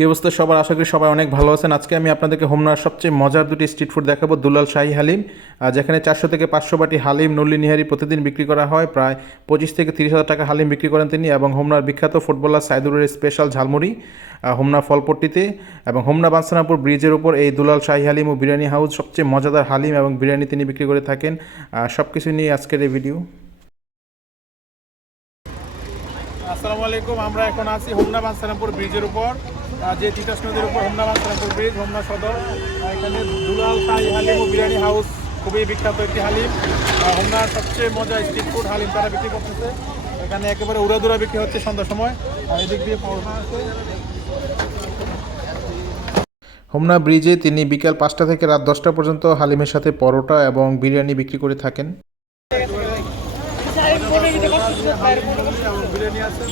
কি অবস্থা? সবার আশা করি সবাই অনেক ভালো আছেন। আজকে আমি আপনাদেরকে হোমনার সবচেয়ে মজার দুটি স্ট্রিট ফুড দেখাবো, দুলাল শাহী হালিম। আর যেখানে চারশো থেকে পাঁচশো বাটি হালিম নল্লি নিহারি প্রতিদিন বিক্রি করা হয়। প্রায় পঁচিশ থেকে তিরিশ হাজার টাকা হালিম বিক্রি করেন তিনি এবং হোমনার বিখ্যাত ফুটবলার সাইদুরের স্পেশাল ঝালমুড়ি হোমনা ফলপট্টিতে এবং হোমনা বানসানাপুর ব্রিজের উপর এই দুলাল শাহী হালিম ও বিরিয়ানি হাউস সবচেয়ে মজাদার হালিম এবং বিরিয়ানি তিনি বিক্রি করে থাকেন। সব কিছু নিয়ে আজকের এই ভিডিও আসসালামু আলাইকুম, আমরা এখন আছি হোমনা বানসারামপুর ব্রিজের উপর। যে তিতাস নদীর উপর হোমনা বানসারামপুর ব্রিজ হোমনা সদর। এখানে দুলাল শাহী হালিম ও বিরিয়ানি হাউস খুবই বিখ্যাত একটি হালিম। হোমনার সবচেয়ে মজা স্ট্রিট ফুড হালিম তারা বিক্রি করতেছে। এখানে একেবারে উড়াদুরা বিক্রি হচ্ছে সন্ধ্যার সময়। আর এদিক দিয়ে হোমনা ব্রিজে তিনি বিকাল পাঁচটা থেকে রাত দশটা পর্যন্ত হালিমের সাথে পরোটা এবং বিরিয়ানি বিক্রি করে থাকেন। বিরিয়ানি আছে।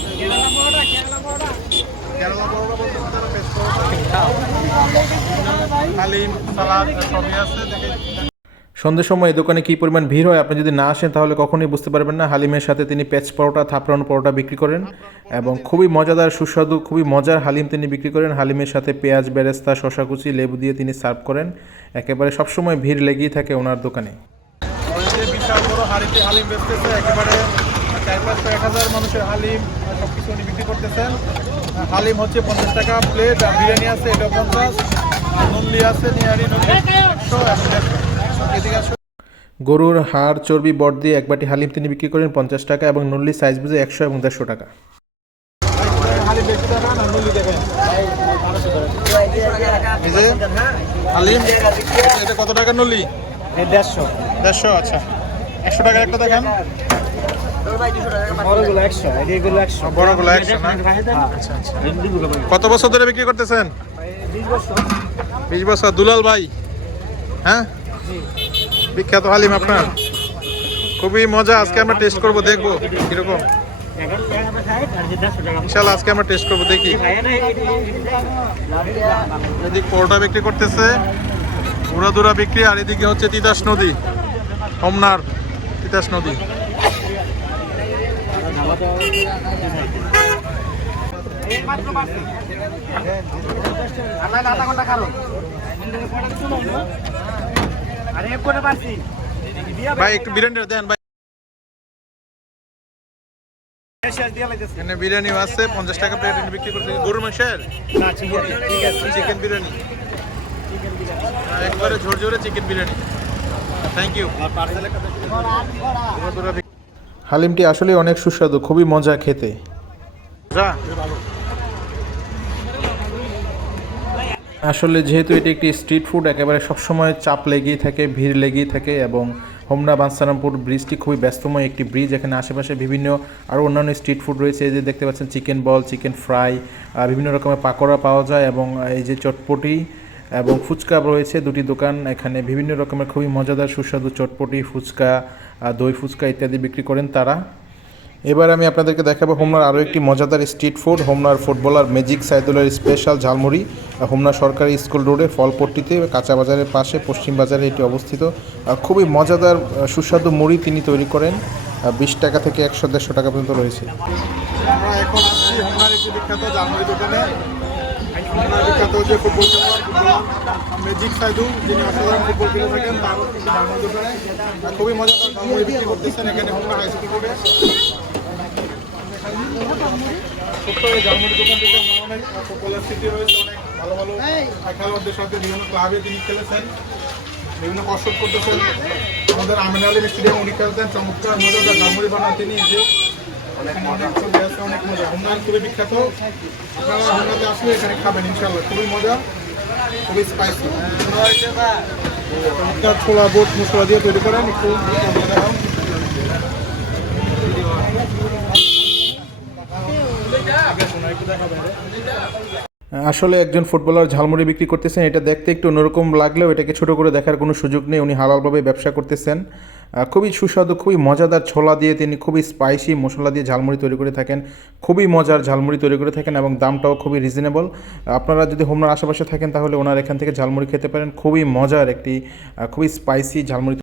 সন্ধ্যের সময় এই দোকানে কী পরিমাণ ভিড় হয়? আপনি যদি না আসেন তাহলে কখনোই বুঝতে পারবেন না। হালিমের সাথে তিনি পেঁচ পরোটা থাপড়ানো পরোটা বিক্রি করেন এবং খুবই মজাদার সুস্বাদু খুবই মজার হালিম তিনি বিক্রি করেন। হালিমের সাথে পেঁয়াজ বেরেস্তা শশা কুচি লেবু দিয়ে তিনি সার্ভ করেন। একেবারে সবসময় ভিড় লেগেই থাকে ওনার দোকানে। বিশাল বড় হাড়িতে হালিম বেচতেছে একেবারে চার পাঁচ এক হাজার মানুষের হালিম সব কিছু উনি বিক্রি করতেছেন। হালিম হচ্ছে পঞ্চাশ টাকা প্লেট আর বিরিয়ানি আছে এটা পঞ্চাশ নল্লি আছে নিহারি নল্লি একশো এদিকে আসো। গরুর হাড় চর্বি বট দিয়ে এক বাটি হালিম তিনি বিক্রি করেন পঞ্চাশ টাকা এবং নল্লি সাইজ বুঝে একশো এবং দেড়শো টাকা। হালিম এটা কত টাকা নল্লি দেড়শো। দেড়শো আচ্ছা। একশো টাকার একটা দেখেন। কত বছর ধরে বিক্রি করতেছেন? বিশ বছর। দুলাল ভাই হ্যাঁ? বিখ্যাত হালিম আপনার। খুবই মজা আজকে আমরা টেস্ট করব দেখব কীরকম। ইনশাল্লাহ আজকে আমরা টেস্ট করব দেখি। এদিক পরোটা বিক্রি করতেছে। উড়াদুরা বিক্রি আর এদিকে হচ্ছে তিতাস নদী হোমনার তিতাস নদী। ভাই, একটু বিরিয়ানি দেন, ভাই। আছে, পঞ্চাশ টাকা প্লেট বিক্রি করতে গরুর মাংসের? চিকেন বিরিয়ানি। একবারে ঝরঝরে চিকেন বিরিয়ানি। থ্যাংক ইউ হালিমটি আসলে অনেক সুস্বাদু খুবই মজা খেতে। আসলে যেহেতু এটি একটি স্ট্রিট ফুড একেবারে সবসময় চাপ লেগেই থাকে ভিড় লেগেই থাকে এবং হোমনা বানসারামপুর ব্রিজটি খুবই ব্যস্তময় একটি ব্রিজ। এখানে আশেপাশে বিভিন্ন আরও অন্যান্য স্ট্রিট ফুড রয়েছে এই যে দেখতে পাচ্ছেন চিকেন বল চিকেন ফ্রাই বিভিন্ন রকমের পাকোড়া পাওয়া যায় এবং এই যে চটপটি এবং ফুচকা রয়েছে দুটি দোকান। এখানে বিভিন্ন রকমের খুবই মজাদার, সুস্বাদু চটপটি, ফুচকা দই ফুচকা ইত্যাদি বিক্রি করেন তারা। এবার আমি আপনাদেরকে দেখাবো হোমনার আরও একটি মজাদার স্ট্রিট ফুড, হোমনার ফুটবলার ম্যাজিক সাইদুলের স্পেশাল ঝালমুড়ি। হোমনা সরকারি স্কুল রোডে, ফলপট্টিতে, কাঁচা বাজারের পাশে, পশ্চিম বাজারে এটি অবস্থিত। খুবই মজাদার সুস্বাদু মুড়ি তিনি তৈরি করেন। বিশ টাকা থেকে একশো দেড়শো টাকা পর্যন্ত রয়েছে। আমরা এখন আসছি হোমনার একটি বিখ্যাত ঝালমুড়ি দোকানে। যিনি খুবই করতেছেন এখানে দোকান থেকে স্মৃতি রয়েছে, অনেক ভালো ভালো বিভিন্ন বিভিন্ন কসরত করতেছেন। আমাদের আমিন আলী স্টেডিয়াম উনি খেলতেন, চমৎকার মজাদার জার্মানি বানান তিনি যে। খুবই আসলে মজা স্পাইসি ছোলা, বোট, মশলা দিয়ে তৈরি করেন আসলে একজন ফুটবলার ঝালমুড়ি বিক্রি করতেছেন, এটা দেখতে একটু অন্যরকম লাগলেও এটাকে ছোট করে দেখার কোনো সুযোগ নেই। উনি হালালভাবে ব্যবসা করতেছেন। খুবই সুস্বাদু, খুবই মজাদার ছোলা দিয়ে তিনি খুবই স্পাইসি মশলা দিয়ে ঝালমুড়ি তৈরি করে থাকেন। খুবই মজার ঝালমুড়ি তৈরি করে থাকেন এবং দামটাও খুবই রিজনেবল আপনারা যদি হোমনার আশেপাশে থাকেন তাহলে ওনার এখান থেকে ঝালমুড়ি খেতে পারেন। খুবই মজার একটি খুবই স্পাইসি ঝালমুড়ি